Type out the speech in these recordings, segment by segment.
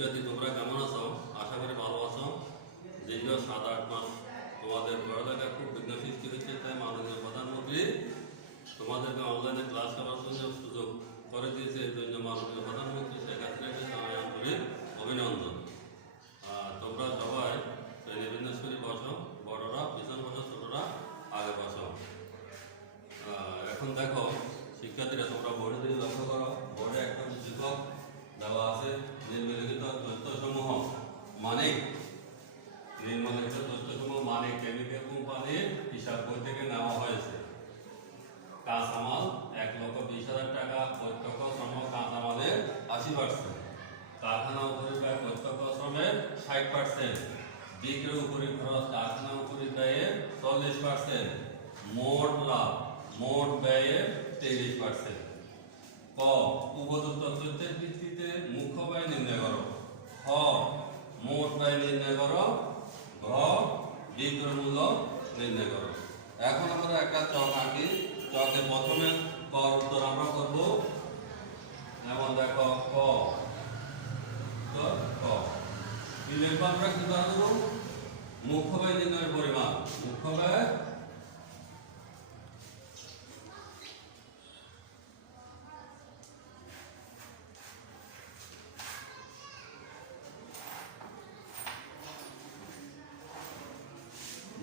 শিক্ষার্থী তোমরা কেমন আছো? আশা করি ভালো আছো। দীর্ঘ 7-8 মাস তোমাদের পড়ালেখা খুব বিঘ্ন সৃষ্টি হচ্ছে, তাই মাননীয় প্রধানমন্ত্রী তোমাদেরকে অনলাইনে ক্লাস করার জন্য সুযোগ করে দিয়েছে। এই জন্য মাননীয় প্রধানমন্ত্রী শেখ হাসিনাকে জানাই আন্তরিক অভিনন্দন। তোমরা সবাই শ্রেণীবিন্যাস বসো, বড়রা পিছন বসো, ছোটরা আগে বসো। এখন দেখো শিক্ষার্থীরা, তোমরা বোর্ডে দিকে লক্ষ্য করো। বোর্ডে একটা উদ্দীপক দেওয়া আছে। নিম্নলিখিত তথ্যসমূহ মানে কেমিক্যাল কোম্পানির হিসাব বই থেকে নেওয়া হয়েছে। কাঁচামাল 1,20,000 টাকা, প্রত্যক্ষ শ্রম কাঁচামালের 80%, কারখানা উপরি ব্যয় প্রত্যক্ষ শ্রমের 60%, বিক্রয় উপরি খরচ কারখানা উপরি ব্যয়ের 40%, মোট লাভ মোট ব্যয়ের 30%। ক উপযুক্ত তথ্যের ভিত্তিতে মুখ্য ব্যয় নির্ণয় করো। খ মোট ব্যয় নির্ণয় করো। ঘ বিক্রয় মূল্য নির্ণয় করো। এখন আমরা একটা চক আঁকি। চকে প্রথমে ক উত্তর আমরা করব। যেমন দেখো ক কি লিখবো আমরা? কি করব? মুখ্য ব্যয় নির্ণয়ের পরিমাণ। মুখ্য ব্যয়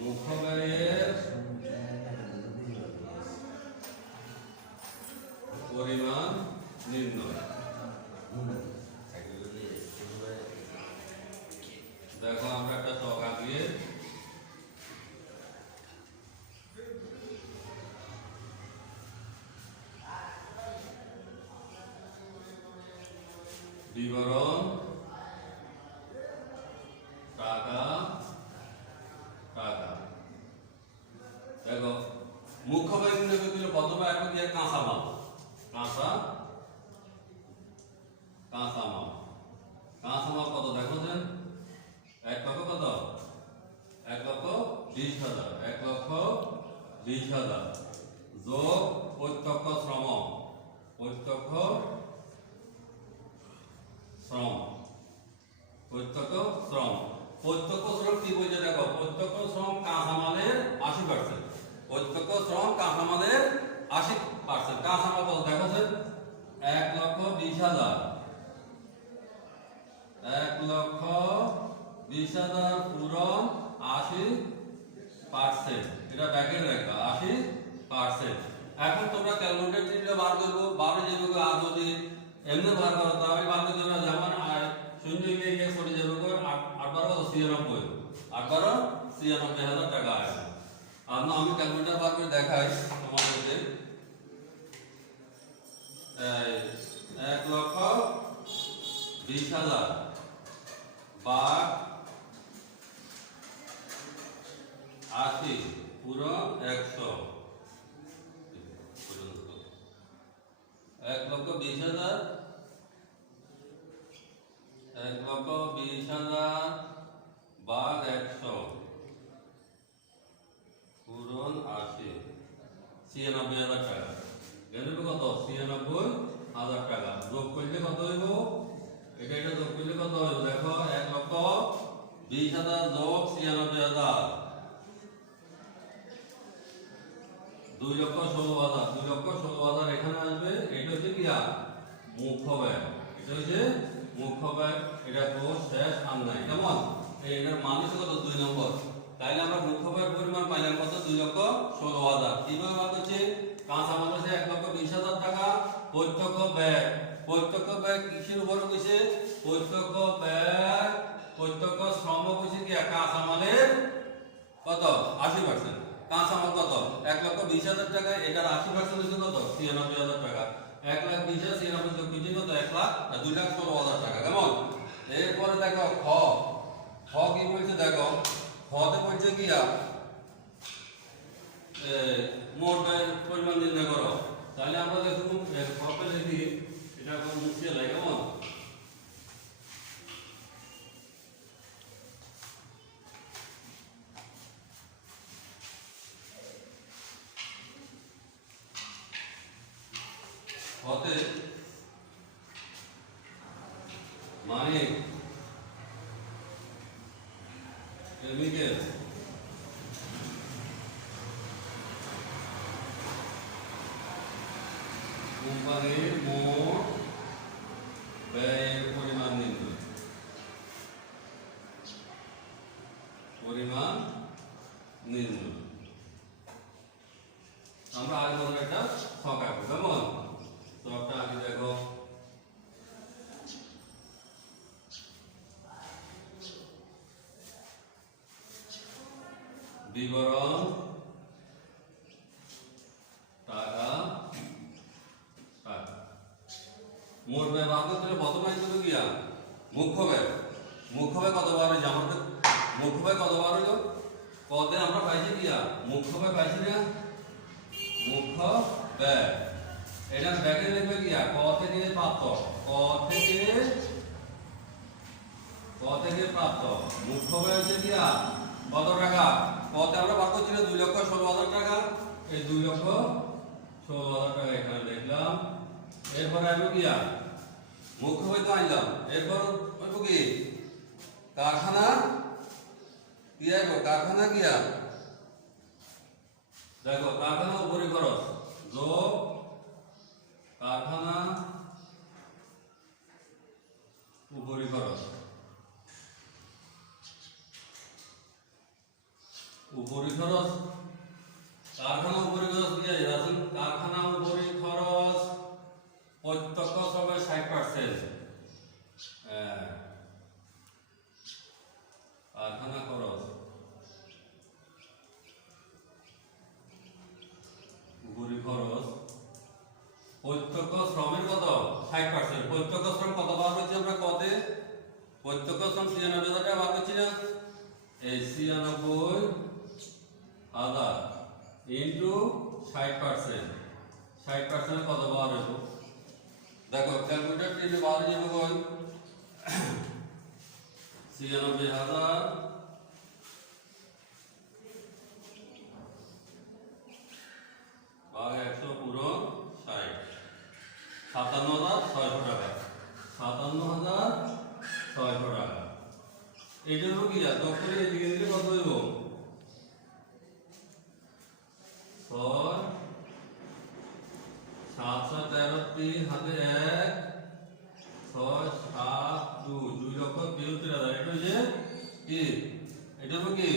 মুখ্য ব্যয়ের পরিমাণ নির্ণয়। দেখো আমরা একটা চক আঁকিয়ে বিবরণ টাকা টাকা। দেখো মুখ্য ব্যয় নির্ণয় করতে হলে প্রথমে এখন দিয়ে কাঁচামাল। কাঁচামাল কত দেখো দেন? 1 লক্ষ কত? 1,20,000। 1,20,000 যোগ প্রত্যক্ষ শ্রম। প্রত্যক্ষ শ্রম কি বলছে দেখো? প্রত্যক্ষ শ্রম কাঁচামালের 80%। প্রত্যক্ষ শ্রম কাঁচামালের 80%। কাঁচামাল কত দেখো স্যার? 1,20,000। 1,20,000 পূরণ 80%। এটা ব্যাকের রেখা 80%। এখন তোমরা ক্যালকুলেটর দিয়ে বার করবো। বারে যেভাবে আর যদি এমনি বার করো তবে বার করতে হবে। যেমন 0 গিয়ে সরে যাবে 8,12,96। 8,12,96,000 টাকা আসবে। আমি ক্যালকুলেটর বার করে দেখাই তোমাদেরকে। 1,20,000 ভাগ 80 পুরো 100। 1,20,000 ভাগ 100 পূরণ 80, 96,000 টাকা। গেল কত? 96,000 টাকা। যোগ করলে কত হইব? এটা যোগ করলে কত হইব দেখো? 1,20,000 যোগ 96,000 2,16,000। 2,16,000 এখানে আসবে। এটা হচ্ছে কি? মুখ্য ব্যয়। এটা হচ্ছে মুখ্য ব্যয়। এটা কোষ শেষ আর নাই। কেমন? এটার মান হচ্ছে কত? 2 নম্বর। তাইলে আমরা মুখ্য ব্যয়ের পরিমাণ পাইলাম কত? 2,16,000। কিভাবে বার করছি? কাঁচামাল হচ্ছে 1,20,000 টাকা। প্রত্যক্ষ ব্যয় কিসের উপর কইছে? প্রত্যক্ষ শ্রম কইছে কি? কাঁচামালের কত? 80%। কাঁচামাল কত? 1,20,000 টাকা। এটার 80% হচ্ছে কত? 96,000 টাকা। 1,20,000 96 কত? 2,16,000 টাকা। কেমন? এরপরে দেখো খ কি বলছে দেখো? খতে বলছে কি? মোট ব্যয়ের পরিমাণ নির্ণয় করো। তাহলে আমরা দেখুন খতে লিখি। এটা এখন মুছে লাই। কেমন? খতে মানে কেমিক্যাল কোম্পানির মোট ব্যয়ের পরিমাণ নির্ণয়। পরিমাণ নির্ণয় আমরা আগে বলবো একটা ছক আঁকবো, কেমন? ছকটা আগে দেখো। বিবরণ, টাকা, টাকা। মোট ব্যয় বার করতে হলে প্রথমে কিন্তু গিয়া মুখ্য ব্যয়। মুখ্য ব্যয় কতবার হয়েছে আমাদের? মুখ্য ব্যয় কতবার হইলো? কতে আমরা পাইছি গিয়া মুখ্য ব্যয় পাইছি না? মুখ্য ব্যয় এটা ব্যাকে লিখবে গিয়া ক থেকে প্রাপ্ত, ক থেকে প্রাপ্ত। মুখ্য ব্যয় হচ্ছে গিয়া কত টাকা? কতে আমরা বার করছি 2,16,000 টাকা। এই 2,16,000 টাকা এখানে লিখলাম। এরপরে আসবো গিয়া মুখ্য ব্যয় তো আনলাম, এরপর আসবো কি কারখানা কি আসবো? কারখানা গিয়া দেখো কারখানা উপরি খরচ যোগ কারখানা উপরি খরচ, উপরি খরচ কারখানা উপরি খরচ কি আছে? কারখানা উপরি খরচ প্রত্যক্ষ শ্রমের 60%। কারখানা খরচ উপরি খরচ প্রত্যক্ষ শ্রমের কত? 60%। প্রত্যক্ষ শ্রম কত বার করছি আমরা? কতে প্রত্যক্ষ শ্রম 96,000 টাকা বার করছি না? এই 96,000 ইন্টু 60%। 60% কত বার হইব? দেখো ক্যালকুলেটর দিয়ে বার হয়ে যাবে কই? 96,000 ভাগ 100 পুরো 60, 57,600 টাকা। 57,600 টাকা। এটা হলো কি যোগ করে এদিকে দিলে কত হইব? 6 713 3 হাতে 1 6 7 2 2,73,000। এটা হচ্ছে কি? এটা হলো কি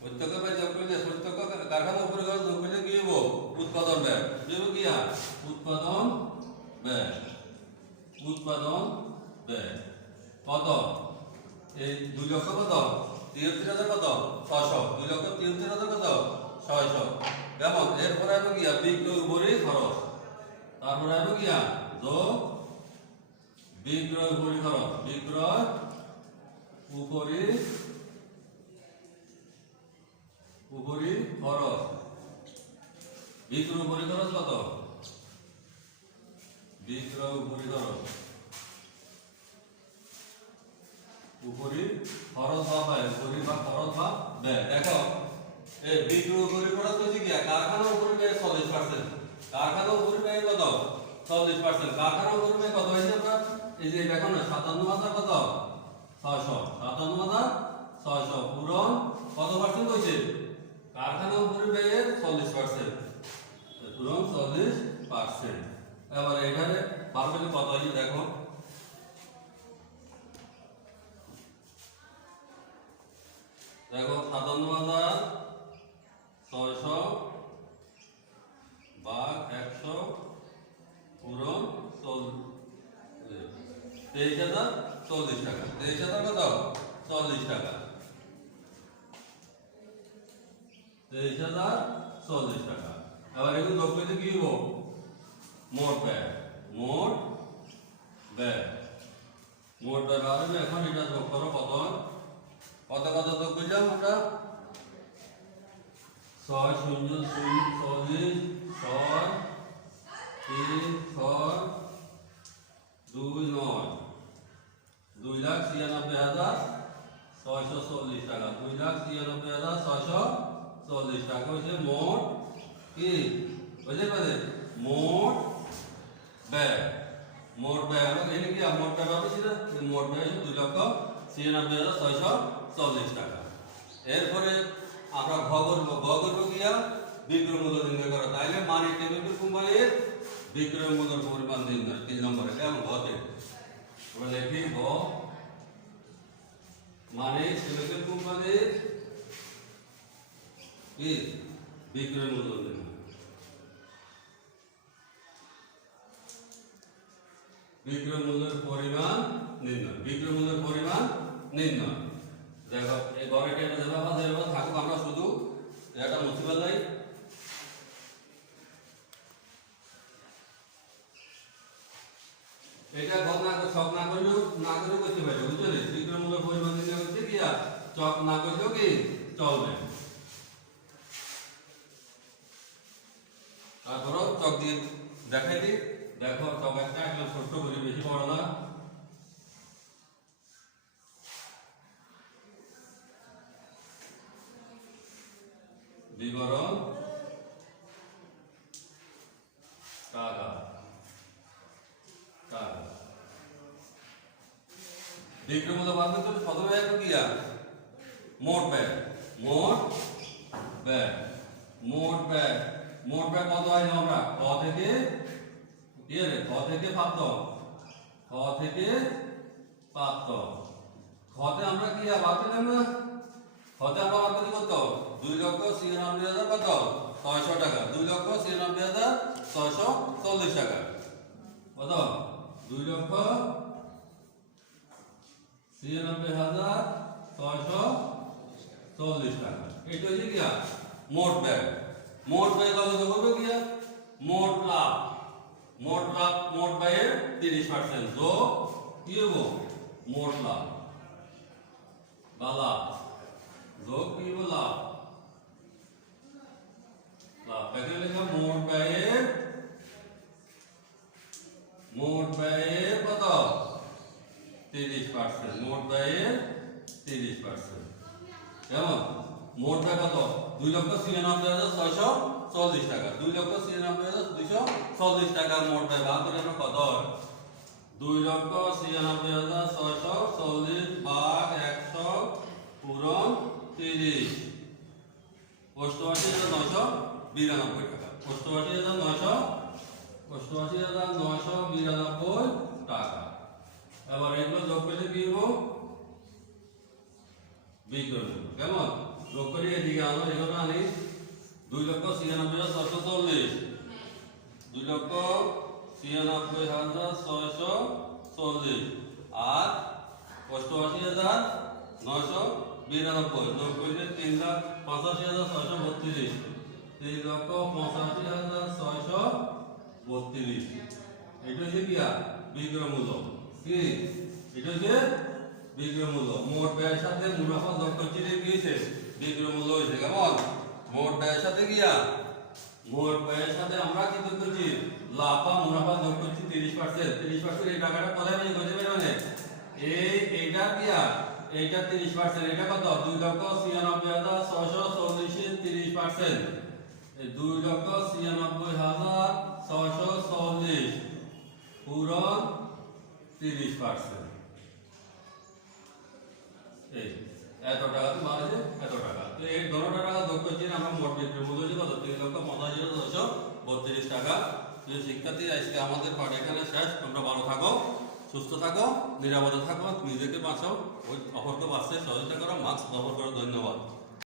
প্রত্যক্ষ ব্যয় যোগ করলে প্রত্যক্ষ কারখানা উপরি খরচ যোগ করলে কি হইব? উৎপাদন ব্যয়। হইব কি? উৎপাদন ব্যয়। উৎপাদন ব্যয় কত? এই 2 লক্ষ কত? 73,000 কত? 600। 2,73,000 কত? 600। কেমন? এরপরে আসবে কি বিক্রয় উপরি খরচ। তারপরে আসবে কি যোগ বিক্রয় উপরি খরচ। বিক্রয় উপরি খরচ। বিক্রয় উপরি খরচ কত? বিক্রয় উপরি খরচ উপরি খরচ বা ব্যয়, উপরি বা খরচ বা ব্যয়। দেখো এই বিক্রয় উপরি খরচ হচ্ছে কি কারখানা উপরি ব্যয় 40%। কারখানা উপরি ব্যয় কত? 40%। কারখানা উপরি ব্যয় কত হয়েছে আমরা? এই যে দেখো না 57,000 কত? 600। 57,600 পূরণ কত পার্সেন্ট হয়েছে? কারখানা উপরি ব্যয়ের 40%। পূরণ 40%। এবার এখানে পারবেন কত হয়েছে দেখো। দেখো 57,600 ভাগ 100 পূরণ 23,040 টাকা। 23,000 কত? 40 টাকা। 23,040 টাকা। এবার এগুলো যোগ করলে কি হবো? মোট ব্যয়। মোট ব্যয়। মোট ব্যয় বাড়বে। এখন এটা যোগ করো কত? কত কত যোগ করলাম আমরা? 6 0 0 40 6 3 6 2 9 2,96,640 টাকা। 2,96,640 টাকা হচ্ছে মোট কি? বুঝতে পারলে? মোট ব্যয়। মোট ব্যয় আমরা এখানে কি মোট ব্যয় পাবো? মোট ব্যয় 2,96,640 টাকা। এরপরে আমরা ঘ করবো গিয়া বিক্রয় মূল্য নির্ণয় করা। তাইলে মানি কেমিক্যাল কোম্পানির বিক্রয় মূল্যের পরিমাণ নির্ণয় 3 নম্বরে। কেমন ঘতে আমরা লিখি ঘ মানে কেমিক্যাল কোম্পানির কি বিক্রয় মূল্য নির্ণয়। বিক্রয় মূল্যের পরিমাণ নির্ণয়। বিক্রয় মূল্যের পরিমাণ নির্ণয়। দেখো এই ঘরেটা যেভাবে থাকুক, আমরা শুধু এটা মুছে ফেলাই। এটা ঘর না চক না করলেও করতে পারবে, বুঝলে? বিক্রয় মূল্যের পরিমাণ নির্ণয় করতে গিয়া চক না করলেও কি চলবে। তারপর চক দিয়ে দেখাই দিই। দেখো চক একটা একদম ছোট্ট করে, বেশি বড় না। বিবরণ টাকা বিক্রয় মূল্য বার করতে প্রথমে একটু গিয়া মোট ব্যয়। মোট ব্যয় কত হয় আমরা ক থেকে খ থেকে প্রাপ্ত। খতে আমরা কি বার করলাম না? খতে আমরা বার করি কত? 2,96,000 কত? 600 টাকা। 2,96,640 টাকা। কত? 2,96,640 টাকা। এটা হচ্ছে কি মোট ব্যয়। মোট ব্যয় কত করবে কি? মোট লাভ। মোট ব্যয়ের 30% যোগ কি হবো? মোট লাভ বা লাভ যোগ কি হবো? লাভ। এখানে লেখা মোট ব্যয়ের কত? 30%। মোট ব্যয়ের 30%। কেমন? মোট ব্যয় কত? 2,96,640 টাকা। 2,96,240 টাকা মোট ব্যয়। ভাগ করে আমরা কত হয়? 2,96,640 ভাগ 100 পূরণ 30। 88,992 টাকা। 88,992 টাকা। এবার এগুলো যোগ করলে কি হবো? বিক্রয় মূল্য। কেমন? যোগ করি এদিকে আনো, এগুলো আনি। 2,96,640 2,96,640 আর 88,992 যোগ করলে 3,85,632 3,85,632। এটা হচ্ছে কি বিক্রয় মূল্য। কি এটা হচ্ছে বিক্রয় মূল্য। মোট ব্যয়ের সাথে মুনাফা যোগ করছি, কি হয়েছে? বিক্রয় মূল্য হয়েছে। কেমন? মোট ব্যয়ের সাথে মোট ব্যয়ের সাথে আমরা কি যোগ করছি? লাভ বা মুনাফা যোগ করছি 30%। 30% এই টাকাটা কোথায় বের করতে পারবে? মানে এইটা কি এইটা 30%। এটা কত? 2,96,640 30%। এই 2,96,640 পূরণ 30%। এই এত টাকা তো মারছে, এত টাকা। তো এই ধরনের টাকা যোগ করছি আমরা। মোট বিক্রয় মূল্য হচ্ছে কত? 3,85,632 টাকা। প্রিয় শিক্ষার্থী, আজকে আমাদের পাঠ এখানে শেষ। তোমরা ভালো থাকো, সুস্থ থাকো, নিরাপদে থাকো, নিজেকে বাঁচাও, ওই অপরকে বাঁচতে সহযোগিতা করো, মাস্ক ব্যবহার